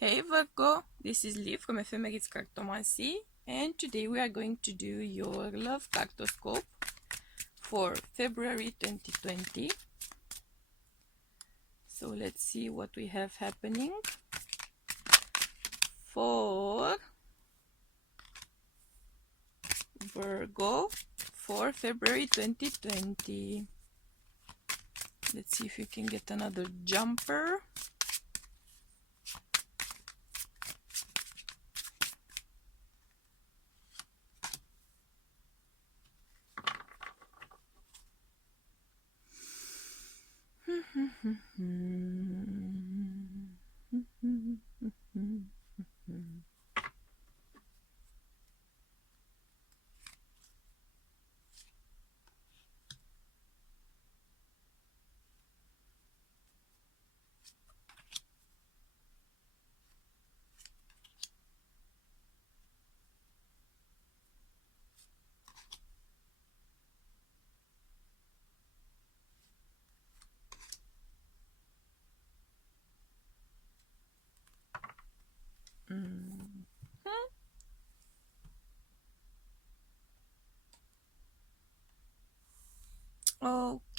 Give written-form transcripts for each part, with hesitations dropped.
Hey Virgo, this is Liv from Feb Virgo Cartomancy, and today we are going to do your love cartoscope for February 2020. So let's see what we have happening for Virgo for February 2020. Let's see if we can get another jumper.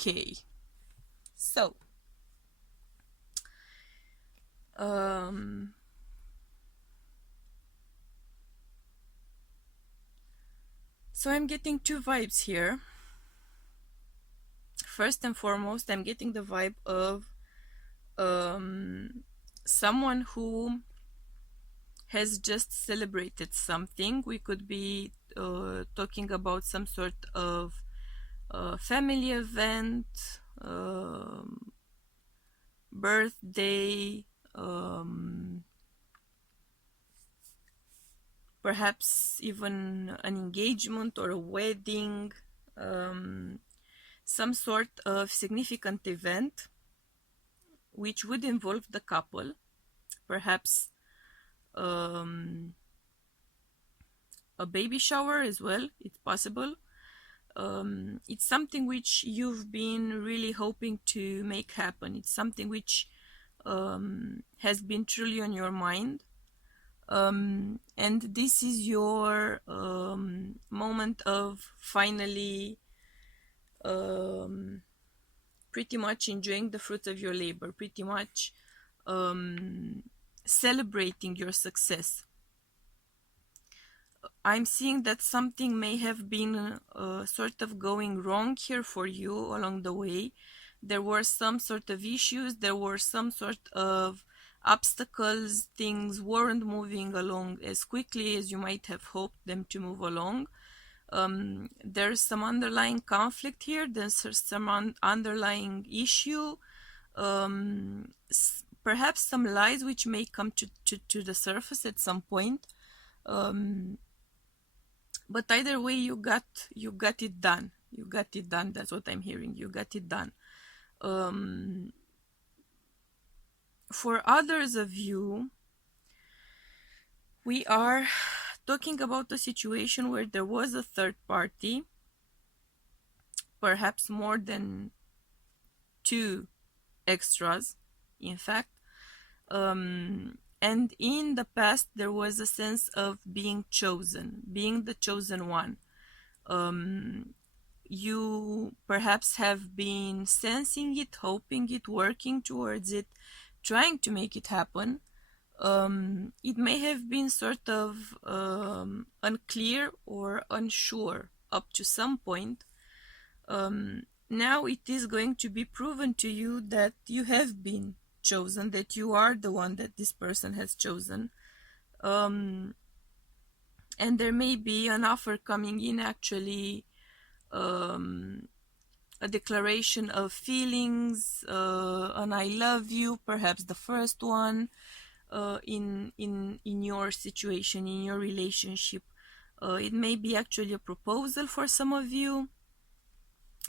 Okay, so I'm getting two vibes here. First and foremost, I'm getting the vibe of someone who has just celebrated something. We could be talking about some sort of family event, birthday, perhaps even an engagement or a wedding, some sort of significant event which would involve the couple, perhaps a baby shower as well, it's possible. It's something which you've been really hoping to make happen. It's something which has been truly on your mind. And this is your moment of finally pretty much enjoying the fruits of your labor, pretty much celebrating your success. I'm seeing that something may have been sort of going wrong here for you along the way. There were some sort of issues, there were some sort of obstacles, things weren't moving along as quickly as you might have hoped them to move along. There's some underlying conflict here, there's some underlying issue, perhaps some lies which may come to the surface at some point. But either way, you got it done. You got it done. That's what I'm hearing. You got it done. For others of you, we are talking about a situation where there was a third party, perhaps more than two extras, in fact. And in the past, there was a sense of being chosen, being the chosen one. You perhaps have been sensing it, hoping it, working towards it, trying to make it happen. It may have been sort of unclear or unsure up to some point. Now it is going to be proven to you that you have been chosen, that you are the one that this person has chosen. And there may be an offer coming in, actually, a declaration of feelings, an I love you, perhaps the first one, in your situation, in your relationship. It may be actually a proposal for some of you.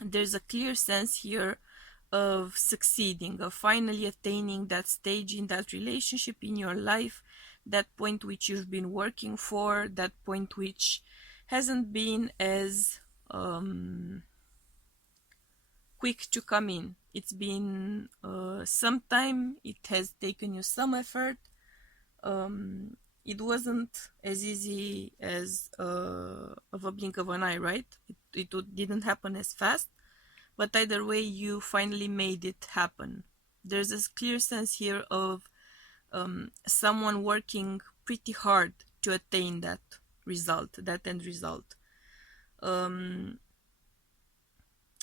There's a clear sense here of succeeding, of finally attaining that stage in that relationship in your life, that point which you've been working for, that point which hasn't been as quick to come in. It's been some time, it has taken you some effort, It wasn't as easy as of a blink of an eye, right? It didn't happen as fast, but either way, you finally made it happen. There's a clear sense here of someone working pretty hard to attain that result, that end result.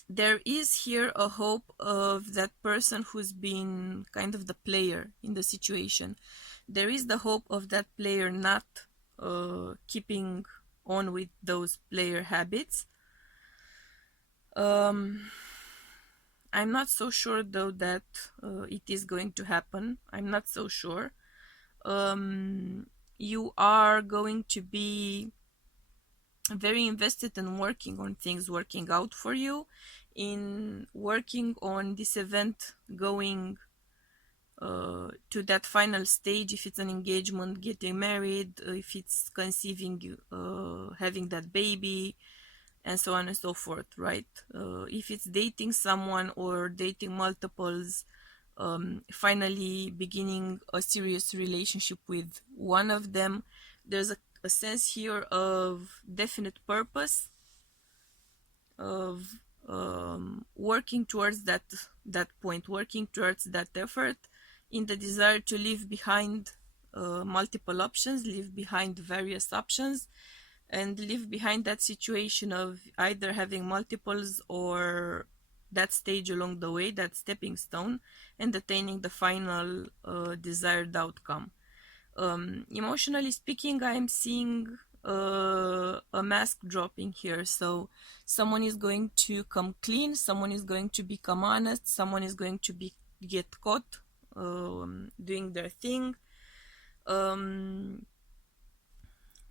There is here a hope of that person who's been kind of the player in the situation. There is the hope of that player not keeping on with those player habits. I'm not so sure though that it is going to happen. I'm not so sure. You are going to be very invested in working on things working out for you, in working on this event going to that final stage, if it's an engagement, getting married, if it's conceiving, having that baby, and so on and so forth, right? If it's dating someone or dating multiples, finally beginning a serious relationship with one of them, there's a sense here of definite purpose, of working towards that point, working towards that effort, in the desire to leave behind multiple options, leave behind various options, and leave behind that situation of either having multiples or that stage along the way, that stepping stone, and attaining the final desired outcome. Emotionally speaking, I'm seeing a mask dropping here. So someone is going to come clean, someone is going to become honest, someone is going to get caught doing their thing.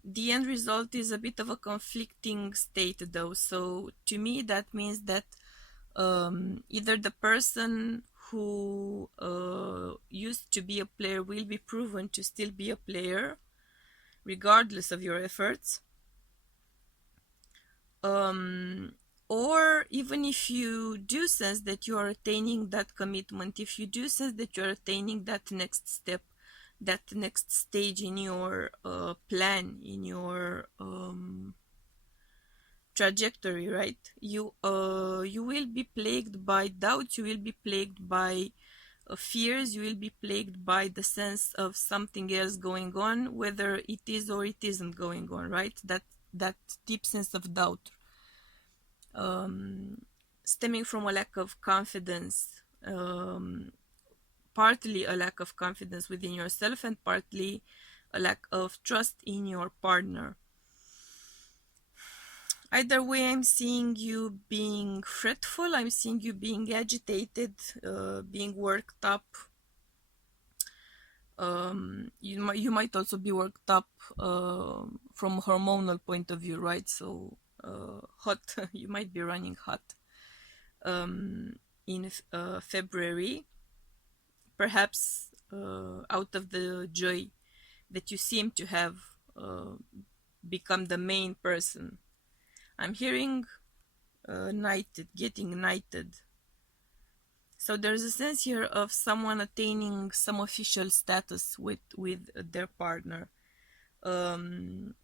The end result is a bit of a conflicting state though. So to me that means that either the person who used to be a player will be proven to still be a player regardless of your efforts, or even if you do sense that you are attaining that commitment, if you do sense that you are attaining that next step, that next stage in your plan, in your trajectory, right? You will be plagued by doubts, you will be plagued by fears, you will be plagued by the sense of something else going on, whether it is or it isn't going on, right? That deep sense of doubt, stemming from a lack of confidence, partly a lack of confidence within yourself and partly a lack of trust in your partner. Either way, I'm seeing you being fretful, I'm seeing you being agitated, being worked up. You might also be worked up from a hormonal point of view, right? So hot, you might be running hot in February, perhaps out of the joy that you seem to have become the main person. I'm hearing knighted, getting knighted. So there's a sense here of someone attaining some official status with their partner. And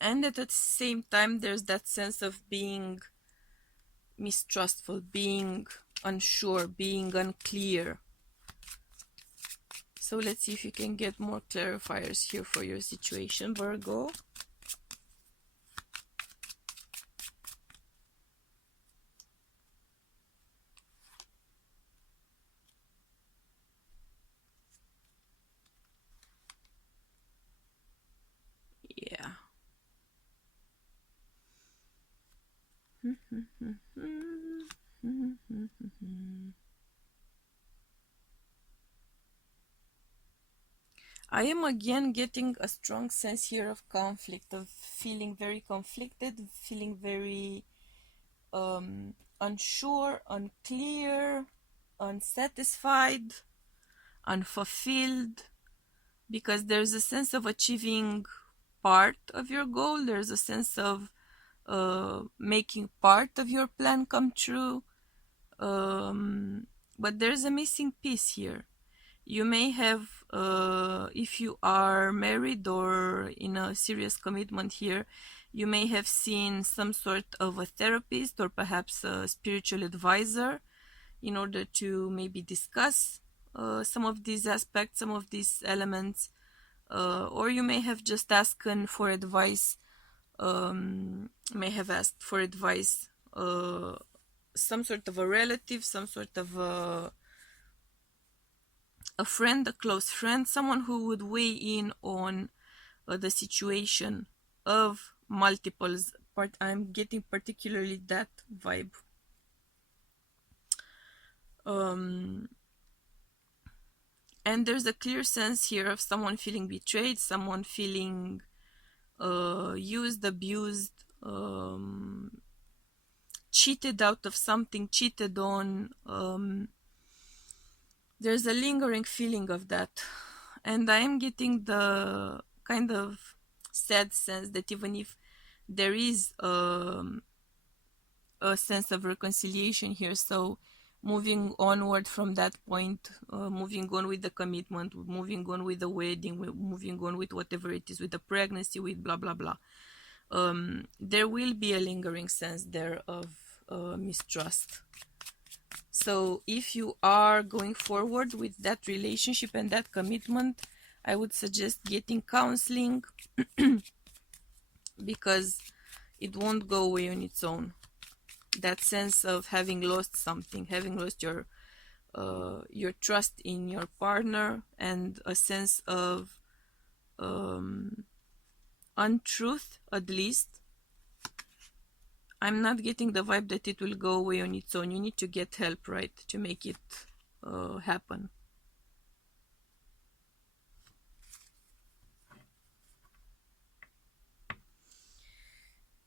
at the same time, there's that sense of being mistrustful, being unsure, being unclear. So let's see if you can get more clarifiers here for your situation, Virgo. Yeah. I am again getting a strong sense here of conflict, of feeling very conflicted, feeling very unsure, unclear, unsatisfied, unfulfilled, because there's a sense of achieving part of your goal, there's a sense of making part of your plan come true, But there's a missing piece here. You may have, if you are married or in a serious commitment here, you may have seen some sort of a therapist or perhaps a spiritual advisor in order to maybe discuss some of these aspects, some of these elements, or you may have just asked for advice, may have asked for advice, some sort of a relative, some sort of a friend, a close friend, someone who would weigh in on the situation of multiples. I'm getting particularly that vibe. And there's a clear sense here of someone feeling betrayed, someone feeling used, abused, cheated out of something, cheated on. There's a lingering feeling of that. And I am getting the kind of sad sense that even if there is a sense of reconciliation here, so moving onward from that point, moving on with the commitment, moving on with the wedding, moving on with whatever it is, with the pregnancy, with blah blah blah, there will be a lingering sense there of mistrust. So if you are going forward with that relationship and that commitment, I would suggest getting counseling because it won't go away on its own. That sense of having lost something, having lost your trust in your partner, and a sense of untruth, at least. I'm not getting the vibe that it will go away on its own. You need to get help, right, to make it happen.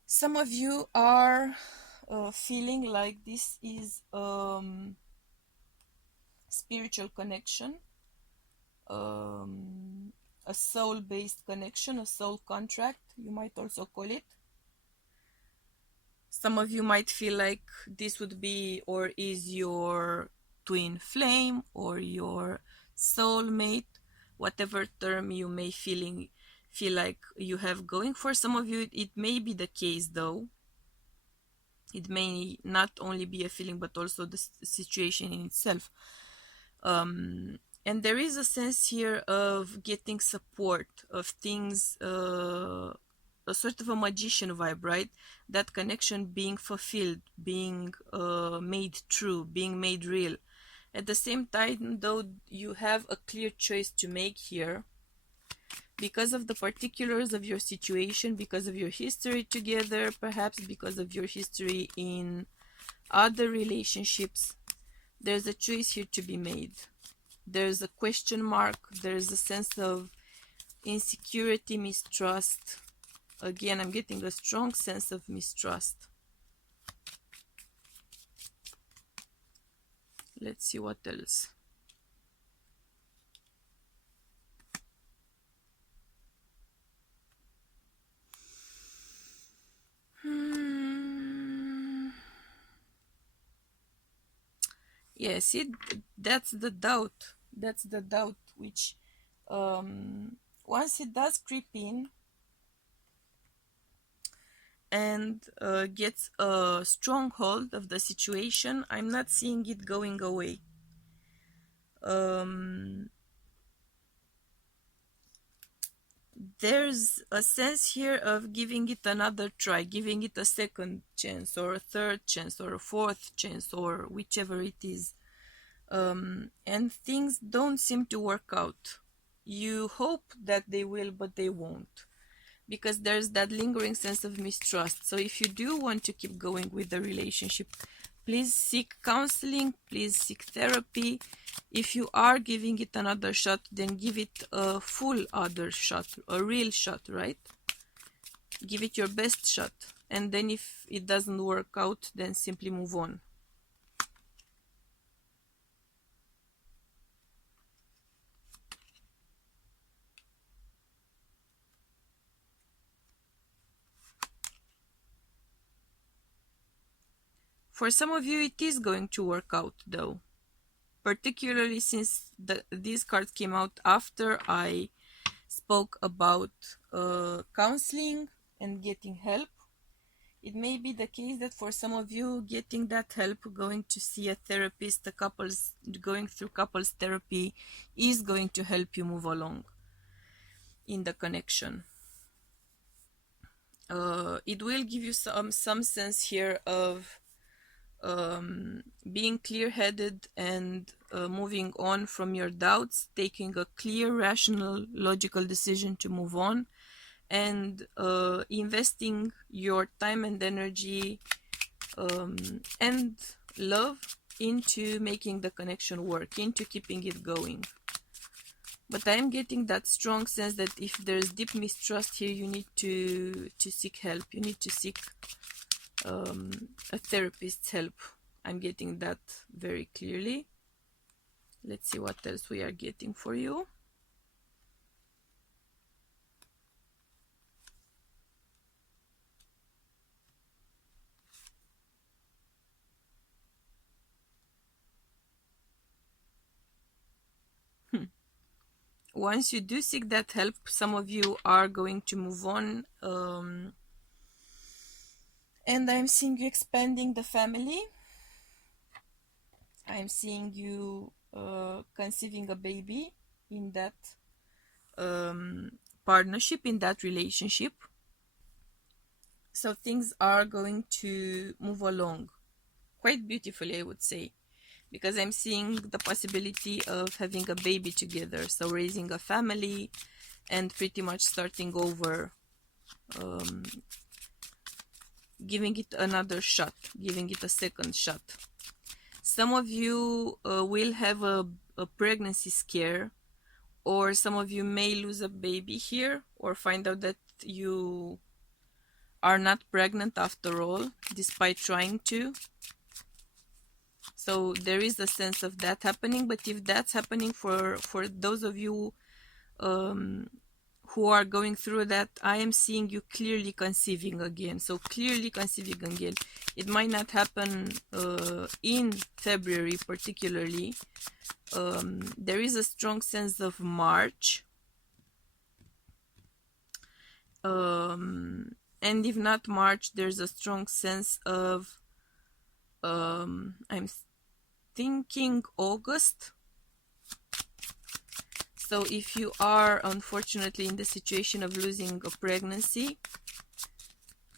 Some of you are feeling like this is spiritual connection, a soul-based connection, a soul contract, you might also call it. Some of you might feel like this would be or is your twin flame or your soulmate, whatever term you may feel like you have going. For some of you, it may be the case, though. It may not only be a feeling, but also the situation in itself. And there is a sense here of getting support, of things, a sort of a magician vibe, right? That connection being fulfilled, being made true, being made real. At the same time, though, you have a clear choice to make here because of the particulars of your situation, because of your history together, perhaps because of your history in other relationships. There's a choice here to be made. There's a question mark. There's a sense of insecurity, mistrust. Again, I'm getting a strong sense of mistrust. Let's see what else. Yes, that's the doubt. That's the doubt which once it does creep in and gets a stronghold of the situation, I'm not seeing it going away. There's a sense here of giving it another try, giving it a second chance or a third chance or a fourth chance or whichever it is. And things don't seem to work out. You hope that they will, but they won't, because there's that lingering sense of mistrust. So if you do want to keep going with the relationship, please seek counseling, please seek therapy. If you are giving it another shot, then give it a full other shot, a real shot, right? Give it your best shot. And then if it doesn't work out, then simply move on. For some of you, it is going to work out, though. particularly since these cards came out after I spoke about counseling and getting help. It may be the case that for some of you, getting that help, going to see a therapist, going through couples therapy is going to help you move along in the connection. It will give you some sense here of being clear-headed and moving on from your doubts, taking a clear, rational, logical decision to move on, and investing your time and energy and love into making the connection work, into keeping it going. But I'm getting that strong sense that if there's deep mistrust here, you need to seek help. You need to seek a therapist's help. I'm getting that very clearly. Let's see what else we are getting for you. Once you do seek that help, some of you are going to move on. And I'm seeing you expanding the family. I'm seeing you conceiving a baby in that partnership, in that relationship. So things are going to move along quite beautifully, I would say, because I'm seeing the possibility of having a baby together, so raising a family and pretty much starting over, giving it another shot, giving it a second shot. Some of you will have a pregnancy scare, or some of you may lose a baby here, or find out that you are not pregnant after all, despite trying to. So there is a sense of that happening. But if that's happening for those of you who are going through that, I am seeing you clearly conceiving again. So clearly conceiving again. It might not happen in February particularly. There is a strong sense of March. And if not March, there's a strong sense of I'm thinking August. So if you are unfortunately in the situation of losing a pregnancy,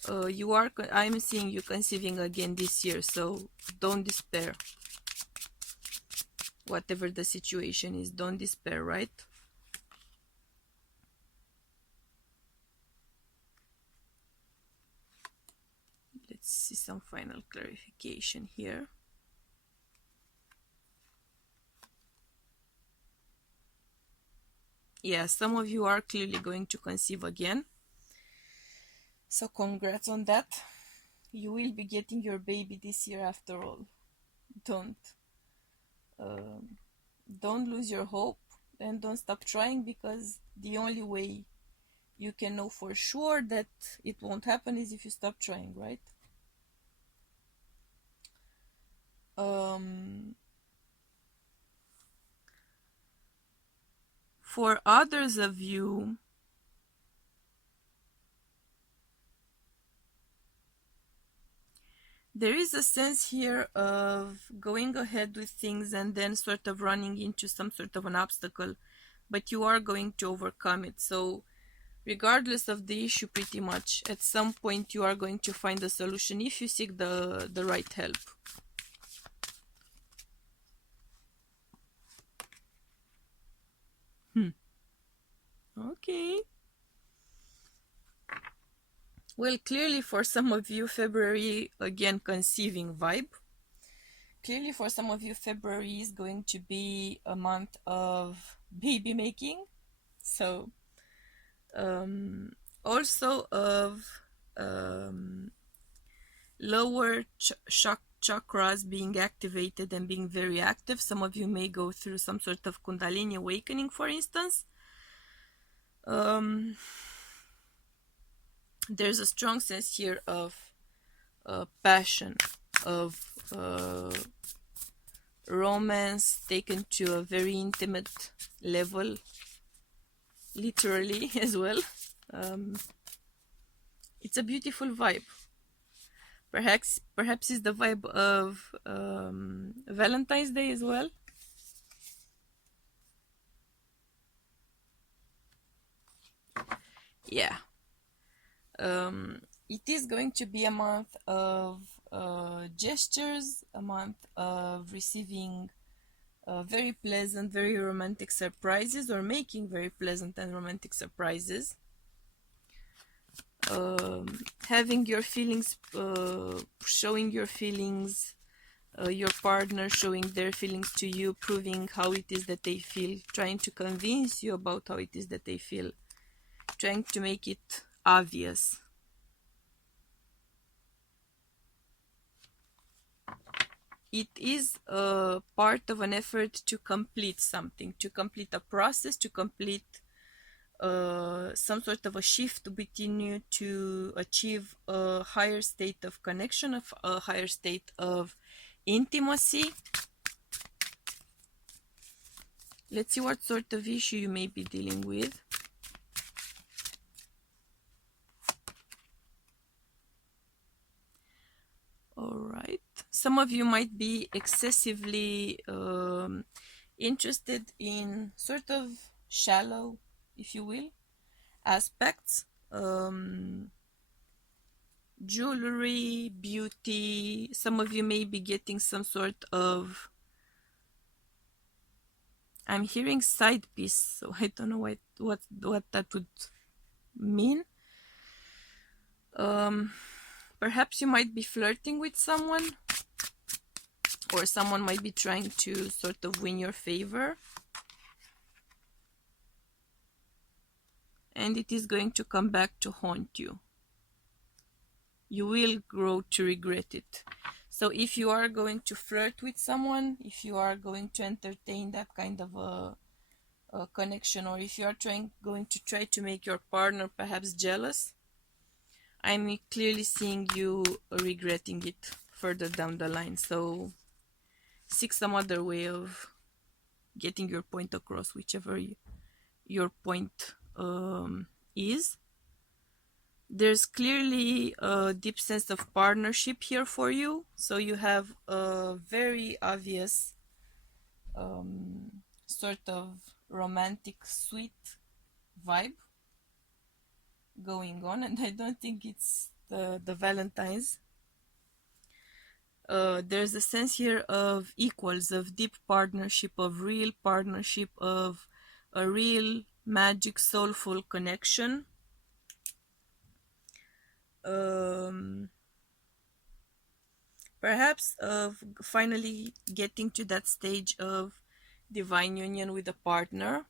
I'm seeing you conceiving again this year. So don't despair. Whatever the situation is, don't despair, right? Let's see some final clarification here. Yeah, some of you are clearly going to conceive again. So congrats on that. You will be getting your baby this year after all. Don't lose your hope and don't stop trying, because the only way you can know for sure that it won't happen is if you stop trying, right? For others of you, there is a sense here of going ahead with things and then sort of running into some sort of an obstacle, but you are going to overcome it. So regardless of the issue, pretty much at some point you are going to find a solution if you seek the right help. Okay. Well, clearly for some of you, February, again, conceiving vibe. Clearly for some of you, February is going to be a month of baby making. So, also of lower chakras being activated and being very active. Some of you may go through some sort of Kundalini awakening, for instance. There's a strong sense here of passion, of romance taken to a very intimate level, literally as well. It's a beautiful vibe. Perhaps it's the vibe of Valentine's Day as well. Yeah. It is going to be a month of gestures, a month of receiving very pleasant, very romantic surprises, or making very pleasant and romantic surprises. Having your feelings, showing your feelings, your partner showing their feelings to you, proving how it is that they feel, trying to convince you about how it is that they feel, trying to make it obvious. It is a part of an effort to complete something, to complete a process, to complete some sort of a shift within you, to achieve a higher state of connection, of a higher state of intimacy. Let's see what sort of issue you may be dealing with. All right. Some of you might be excessively interested in sort of shallow, if you will, aspects. Jewelry, beauty. Some of you may be getting some sort of, I'm hearing side piece, so I don't know what that would mean. Perhaps you might be flirting with someone, or someone might be trying to sort of win your favor, and it is going to come back to haunt you. You will grow to regret it. So if you are going to flirt with someone, if you are going to entertain that kind of a connection, or if you are going to try to make your partner perhaps jealous, I'm clearly seeing you regretting it further down the line. So seek some other way of getting your point across, whichever your point is. There's clearly a deep sense of partnership here for you. So you have a very obvious sort of romantic, sweet vibe going on, and I don't think it's the Valentine's. There's a sense here of equals, of deep partnership, of real partnership, of a real magic, soulful connection. Perhaps of finally getting to that stage of divine union with a partner.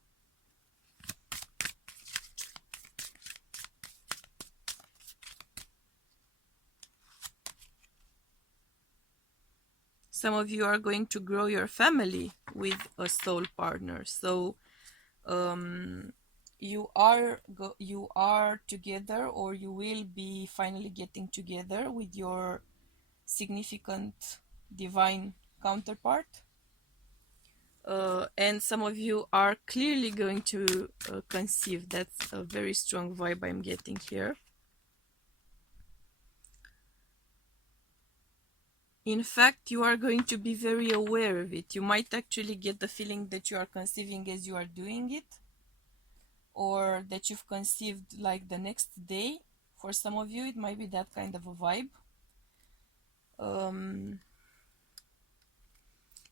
Some of you are going to grow your family with a soul partner. So you are together, or you will be finally getting together with your significant divine counterpart. And some of you are clearly going to conceive. That's a very strong vibe I'm getting here. In fact, you are going to be very aware of it. You might actually get the feeling that you are conceiving as you are doing it, or that you've conceived like the next day. For some of you, it might be that kind of a vibe.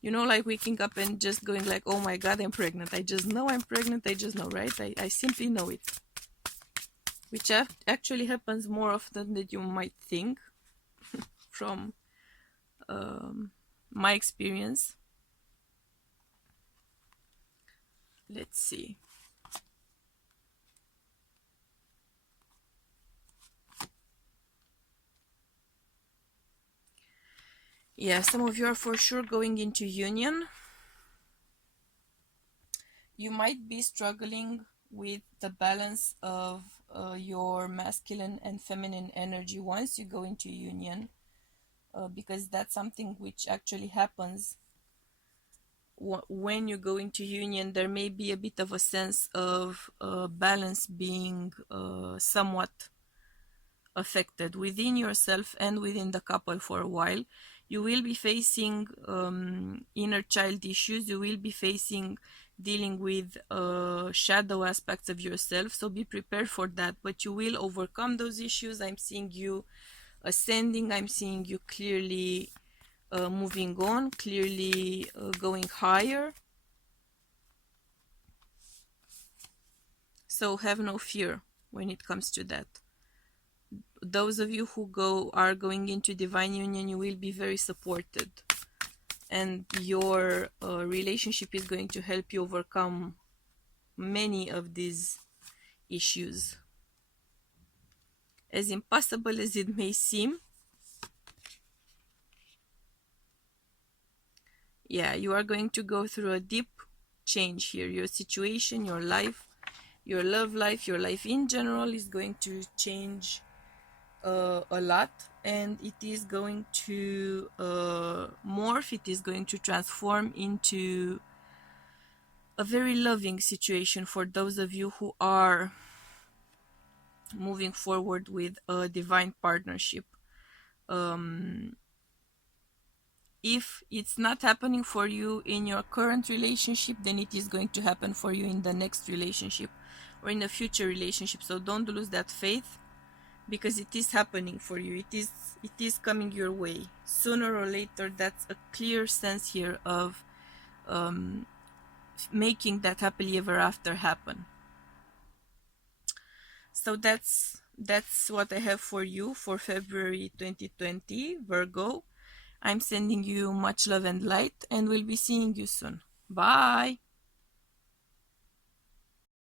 You know, like waking up and just going like, oh my god, I'm pregnant. I just know I'm pregnant. I just know, right? I simply know it. Which actually happens more often than you might think from my experience. Let's see. Yeah, some of you are for sure going into union. You might be struggling with the balance of your masculine and feminine energy once you go into union, because that's something which actually happens when you go into union, there may be a bit of a sense of balance being somewhat affected within yourself and within the couple for a while. You will be facing inner child issues. You will be facing dealing with shadow aspects of yourself. So be prepared for that. But you will overcome those issues. I'm seeing you ascending. I'm seeing you clearly moving on, clearly going higher. So have no fear when it comes to that. Those of you who are going into divine union, you will be very supported, and your relationship is going to help you overcome many of these issues. As impossible as it may seem, yeah, you are going to go through a deep change here. Your situation, your life, your love life, your life in general is going to change a lot, and it is going to morph, it is going to transform into a very loving situation for those of you who are moving forward with a divine partnership. If it's not happening for you in your current relationship, then it is going to happen for you in the next relationship or in a future relationship. So don't lose that faith, because it is happening for you. It is coming your way sooner or later. That's a clear sense here of making that happily ever after happen. So that's what I have for you for February 2020, Virgo. I'm sending you much love and light, and we'll be seeing you soon. Bye.